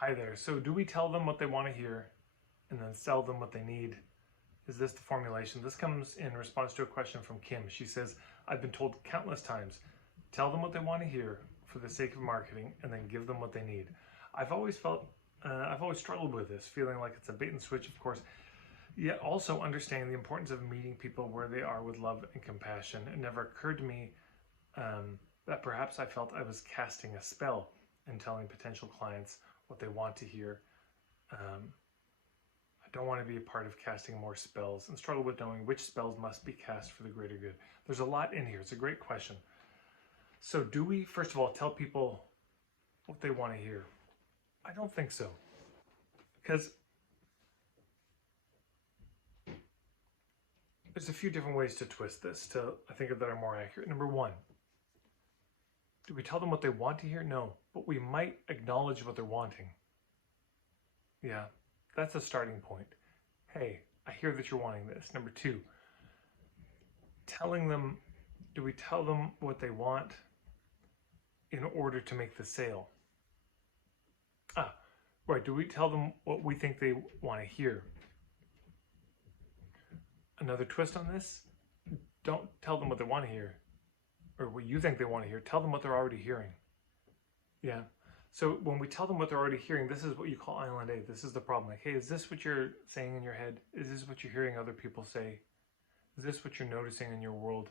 Hi there. So do we tell them what they want to hear and then sell them what they need? Is this the formulation? This comes in response to a question from Kim. She says, I've been told countless times, tell them what they want to hear for the sake of marketing and then give them what they need. I've always struggled with this, feeling like it's a bait and switch, of course, yet also understanding the importance of meeting people where they are with love and compassion. It never occurred to me that perhaps I felt I was casting a spell and telling potential clients what they want to hear. I don't want to be a part of casting more spells and struggle with knowing which spells must be cast for the greater good. There's a lot in here. It's a great question. So do we, first of all, tell people what they want to hear? I don't think so. Because there's a few different ways to twist this to, I think, that are more accurate. Number one, do we tell them what they want to hear? No, but we might acknowledge what they're wanting. Yeah, that's a starting point. Hey, I hear that you're wanting this. Number two, telling them, do we tell them what they want in order to make the sale? Right, do we tell them what we think they want to hear? Another twist on this, don't tell them what they want to hear or what you think they want to hear. Tell them what they're already hearing. Yeah. So when we tell them what they're already hearing, this is what you call Island A. This is the problem. Like, hey, is this what you're saying in your head? Is this what you're hearing other people say? Is this what you're noticing in your world?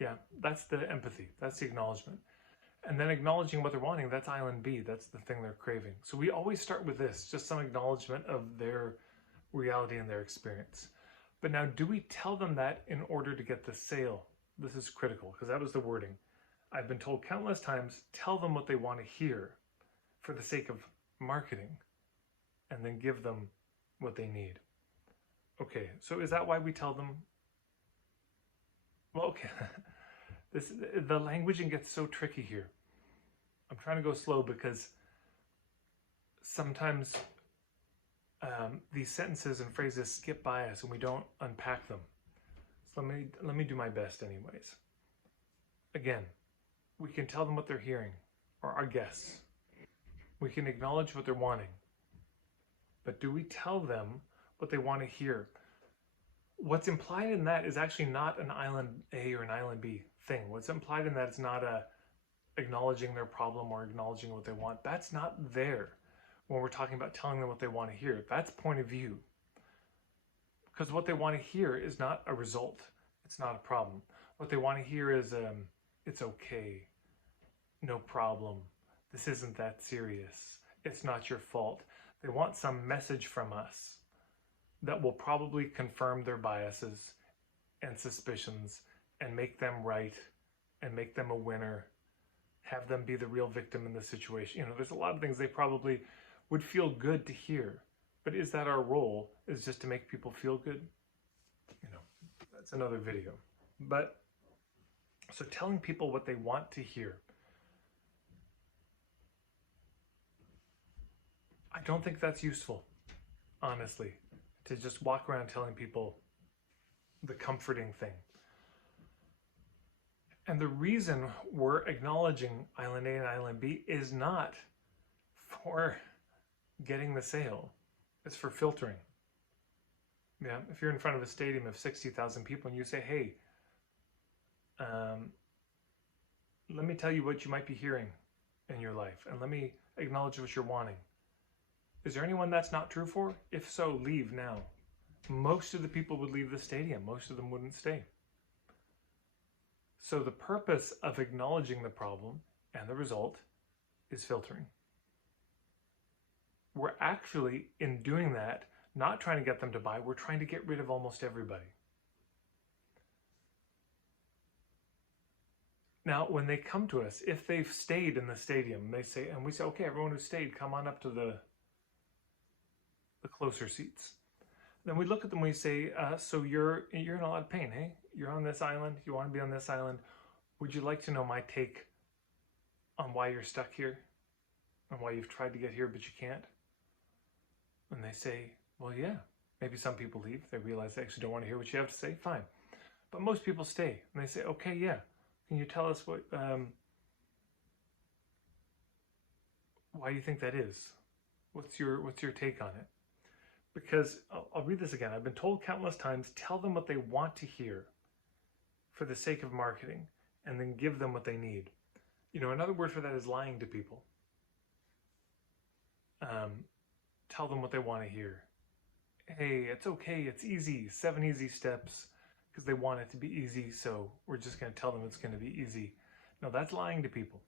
Yeah, that's the empathy. That's the acknowledgement. And then acknowledging what they're wanting, that's Island B. That's the thing they're craving. So we always start with this, just some acknowledgement of their reality and their experience. But now, do we tell them that in order to get the sale? This is critical because that was the wording. I've been told countless times, tell them what they want to hear for the sake of marketing and then give them what they need. Okay, so is that why we tell them? Well, okay, the languaging gets so tricky here. I'm trying to go slow because sometimes these sentences and phrases skip by us and we don't unpack them. So let me do my best anyways. Again, we can tell them what they're hearing, or our guests. We can acknowledge what they're wanting. But do we tell them what they want to hear? What's implied in that is actually not an Island A or an Island B thing. What's implied in that is not acknowledging their problem or acknowledging what they want. That's not there when we're talking about telling them what they want to hear. That's point of view. Because what they want to hear is not a result. It's not a problem. What they want to hear is, it's okay, no problem, this isn't that serious, it's not your fault. They want some message from us that will probably confirm their biases and suspicions and make them right and make them a winner, have them be the real victim in the situation. You know, there's a lot of things they probably would feel good to hear, but is that our role, is just to make people feel good? You know, that's another video. But so telling people what they want to hear, I don't think that's useful, honestly, to just walk around telling people the comforting thing. And the reason we're acknowledging Island A and Island B is not for getting the sale, it's for filtering. Yeah, if you're in front of a stadium of 60,000 people and you say, hey, let me tell you what you might be hearing in your life, and let me acknowledge what you're wanting. Is there anyone that's not true for? If so, leave now. Most of the people would leave the stadium. Most of them wouldn't stay. So the purpose of acknowledging the problem and the result is filtering. We're actually, in doing that, not trying to get them to buy, we're trying to get rid of almost everybody. Now, when they come to us, if they've stayed in the stadium, they say, and we say, okay, everyone who stayed, come on up to the closer seats. Then we look at them, we say, so you're in a lot of pain, hey? You're on this island, you want to be on this island. Would you like to know my take on why you're stuck here? And why you've tried to get here, but you can't? And they say, well, yeah. Maybe some people leave. They realize they actually don't want to hear what you have to say. Fine. But most people stay. And they say, okay, Why do you think that is? What's your take on it? Because I'll read this again. I've been told countless times, tell them what they want to hear for the sake of marketing, and then give them what they need. Another word for that is lying to people. Tell them what they want to hear. Hey, it's okay, it's easy, 7 easy steps, because they want it to be easy, so we're just going to tell them it's going to be easy. No, that's lying to people.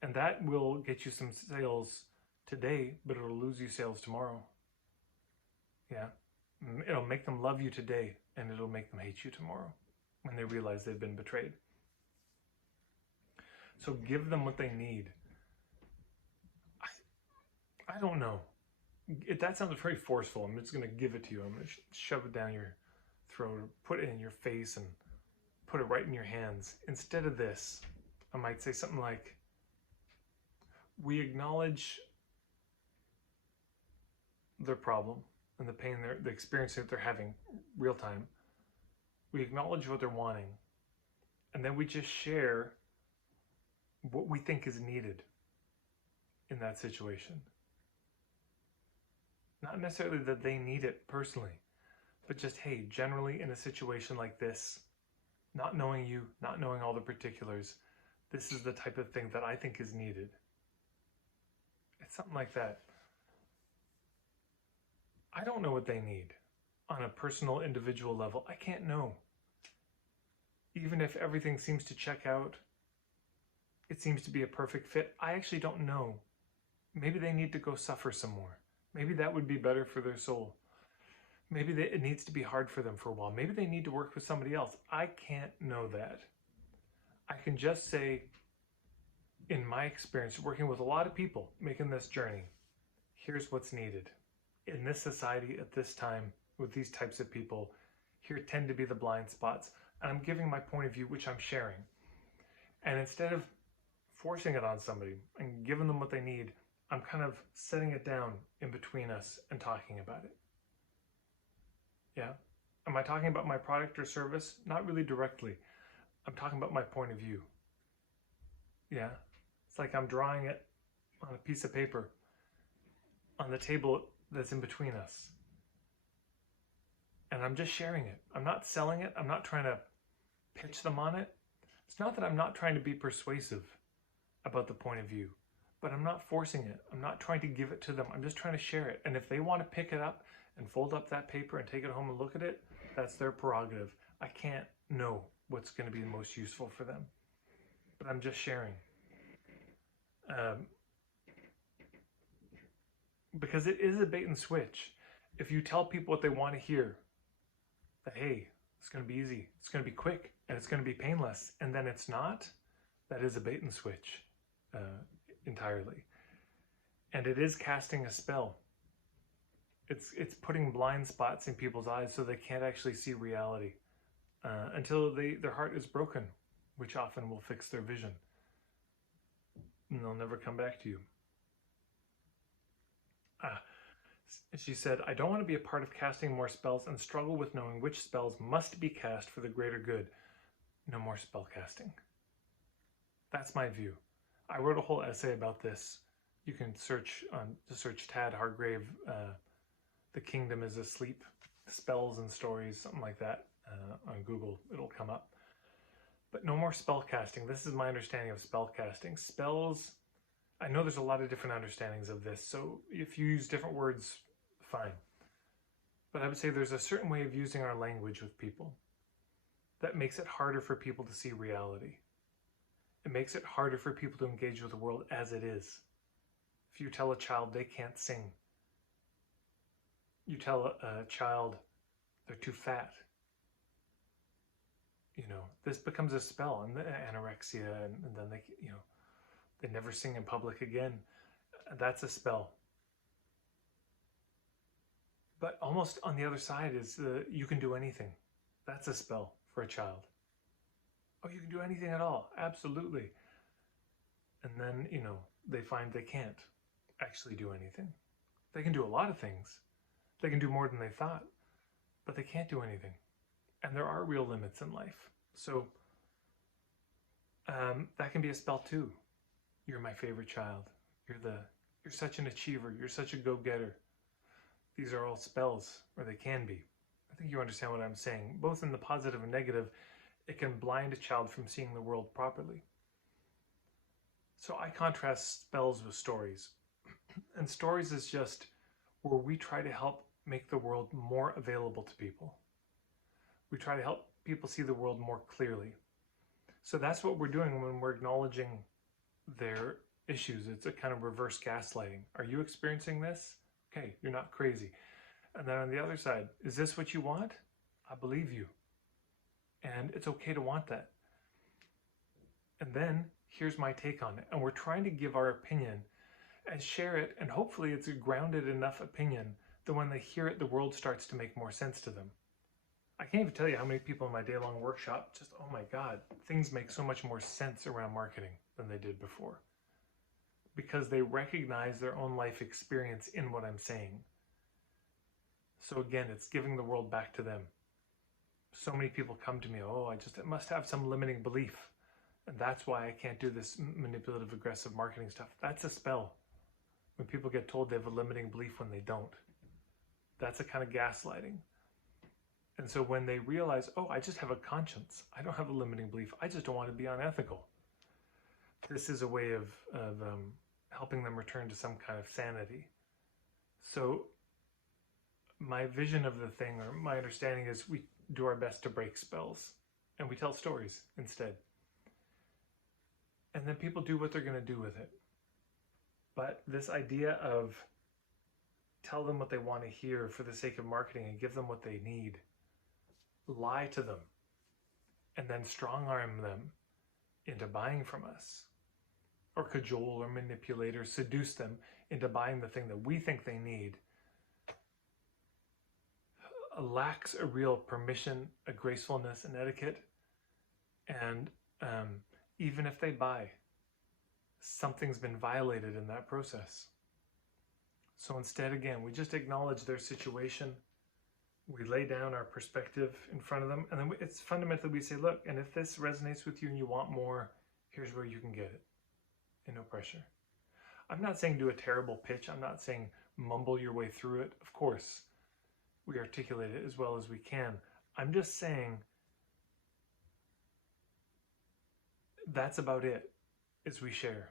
And that will get you some sales today, but it'll lose you sales tomorrow. Yeah. It'll make them love you today, and it'll make them hate you tomorrow when they realize they've been betrayed. So give them what they need. I don't know. That sounds very forceful. I'm just going to give it to you. I'm going to shove it down your throat, put it in your face, and put it right in your hands. Instead of this, I might say something like, we acknowledge their problem and the pain, the experience that they're having real time. We acknowledge what they're wanting, and then we just share what we think is needed in that situation. Not necessarily that they need it personally, but just, hey, generally in a situation like this, not knowing you, not knowing all the particulars, this is the type of thing that I think is needed. It's something like that. I don't know what they need on a personal, individual level. I can't know. Even if everything seems to check out, it seems to be a perfect fit, I actually don't know. Maybe they need to go suffer some more. Maybe that would be better for their soul. Maybe it needs to be hard for them for a while. Maybe they need to work with somebody else. I can't know that. I can just say, in my experience, working with a lot of people making this journey, here's what's needed. In this society, at this time, with these types of people, here tend to be the blind spots. And I'm giving my point of view, which I'm sharing. And instead of forcing it on somebody and giving them what they need, I'm kind of setting it down in between us and talking about it. Yeah? Am I talking about my product or service? Not really directly. I'm talking about my point of view. Yeah? It's like I'm drawing it on a piece of paper on the table that's in between us. And I'm just sharing it. I'm not selling it. I'm not trying to pitch them on it. It's not that I'm not trying to be persuasive about the point of view, but I'm not forcing it. I'm not trying to give it to them. I'm just trying to share it. And if they want to pick it up and fold up that paper and take it home and look at it, that's their prerogative. I can't know what's going to be the most useful for them, but I'm just sharing. Because it is a bait and switch. If you tell people what they want to hear, that, hey, it's going to be easy, it's going to be quick, and it's going to be painless, and then it's not, that is a bait and switch entirely. And it is casting a spell. It's putting blind spots in people's eyes so they can't actually see reality until their heart is broken, which often will fix their vision. And they'll never come back to you. She said, I don't want to be a part of casting more spells and struggle with knowing which spells must be cast for the greater good. No more spell casting. That's my view. I wrote a whole essay about this. You can search Tad Hargrave, The Kingdom is Asleep, Spells and Stories, something like that on Google. It'll come up. But no more spell casting. This is my understanding of spell casting. Spells, I know there's a lot of different understandings of this, so if you use different words, fine. But I would say there's a certain way of using our language with people that makes it harder for people to see reality. It makes it harder for people to engage with the world as it is. If you tell a child they can't sing, you tell a child they're too fat, this becomes a spell, and anorexia, and then they never sing in public again. That's a spell. But almost on the other side is you can do anything. That's a spell for a child. Oh, you can do anything at all. Absolutely. And then, they find they can't actually do anything. They can do a lot of things. They can do more than they thought, but they can't do anything. And there are real limits in life. So that can be a spell too. You're my favorite child. You're the You're such an achiever. You're such a go-getter. These are all spells, or they can be. I think you understand what I'm saying. Both in the positive and negative, it can blind a child from seeing the world properly. So I contrast spells with stories. And stories is just where we try to help make the world more available to people. We try to help people see the world more clearly. So that's what we're doing when we're acknowledging their issues. It's a kind of reverse gaslighting. Are you experiencing this? Okay, you're not crazy. And then on the other side, is this what you want? I believe you. And it's okay to want that. And then here's my take on it. And we're trying to give our opinion and share it. And hopefully it's a grounded enough opinion that when they hear it, the world starts to make more sense to them. I can't even tell you how many people in my day-long workshop just, oh my God, things make so much more sense around marketing than they did before. Because they recognize their own life experience in what I'm saying. So again, it's giving the world back to them. So many people come to me, oh, I must have some limiting belief. And that's why I can't do this manipulative, aggressive marketing stuff. That's a spell. When people get told they have a limiting belief when they don't. That's a kind of gaslighting. And so when they realize, oh, I just have a conscience. I don't have a limiting belief. I just don't want to be unethical. This is a way of helping them return to some kind of sanity. So my vision of the thing, or my understanding, is we do our best to break spells. And we tell stories instead. And then people do what they're going to do with it. But this idea of tell them what they want to hear for the sake of marketing and give them what they need, lie to them, and then strong arm them into buying from us, or cajole or manipulate or seduce them into buying the thing that we think they need, lacks a real permission, a gracefulness, and etiquette. And even if they buy, something's been violated in that process. So instead, again, we just acknowledge their situation. We lay down our perspective in front of them. And then it's fundamentally, we say, look, and if this resonates with you and you want more, here's where you can get it. And no pressure. I'm not saying do a terrible pitch. I'm not saying mumble your way through it. Of course, we articulate it as well as we can. I'm just saying that's about it, is we share.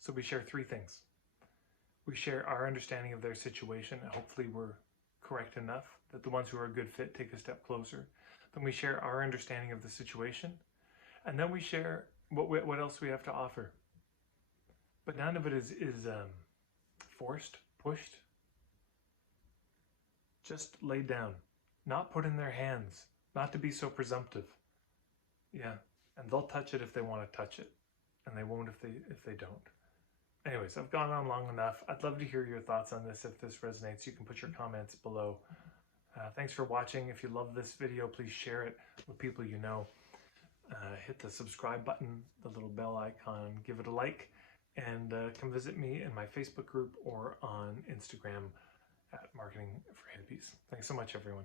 So we share three things. We share our understanding of their situation, and hopefully we're correct enough that the ones who are a good fit take a step closer. Then we share our understanding of the situation, and then we share what else we have to offer. But none of it is forced, pushed. Just laid down, not put in their hands, not to be so presumptive. Yeah, and they'll touch it if they want to touch it, and they won't if they don't. Anyways, I've gone on long enough. I'd love to hear your thoughts on this. If this resonates, you can put your comments below. Thanks for watching. If you love this video, please share it with people you know. Hit the subscribe button, the little bell icon, give it a like, and come visit me in my Facebook group or on Instagram at Marketing for Hippies. Thanks so much, everyone.